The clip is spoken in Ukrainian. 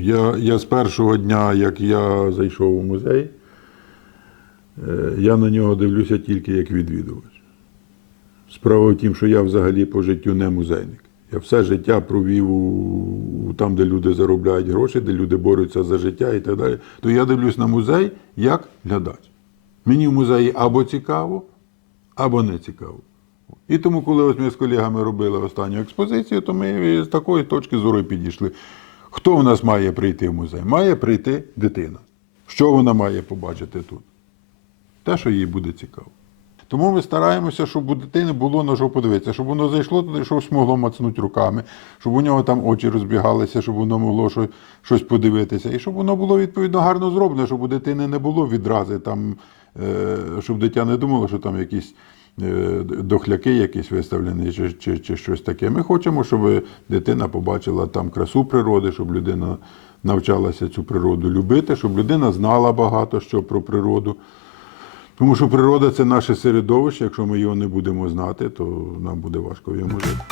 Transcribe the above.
Я, я з першого дня, як я зайшов у музей, е, я на нього дивлюся тільки як відвідувач. Справа в тім, що я взагалі по життю не музейник. Я все життя провів у, там, де люди заробляють гроші, де люди борються за життя і так далі. То я дивлюсь на музей як глядач. Мені в музеї або цікаво, або не цікаво. І тому, коли ось ми з колегами робили останню експозицію, то ми з такої точки зору підійшли. Хто в нас має прийти в музей? Має прийти дитина. Що вона має побачити тут? Те, що їй буде цікаво. Тому ми стараємося, щоб у дитини було на що подивитися, щоб воно зайшло туди, щоб могло мацнути руками, щоб у нього там очі розбігалися, щоб воно могло щось, подивитися. І щоб воно було відповідно гарно зроблено, щоб у дитини не було відрази, там, е, щоб дитя не думало, що там якісь дохляки якісь виставлені чи, чи, чи щось таке. Ми хочемо, щоб дитина побачила там красу природи, щоб людина навчалася цю природу любити, щоб людина знала багато що про природу. Тому що природа це наше середовище. Якщо ми його не будемо знати, то нам буде важко йому жити.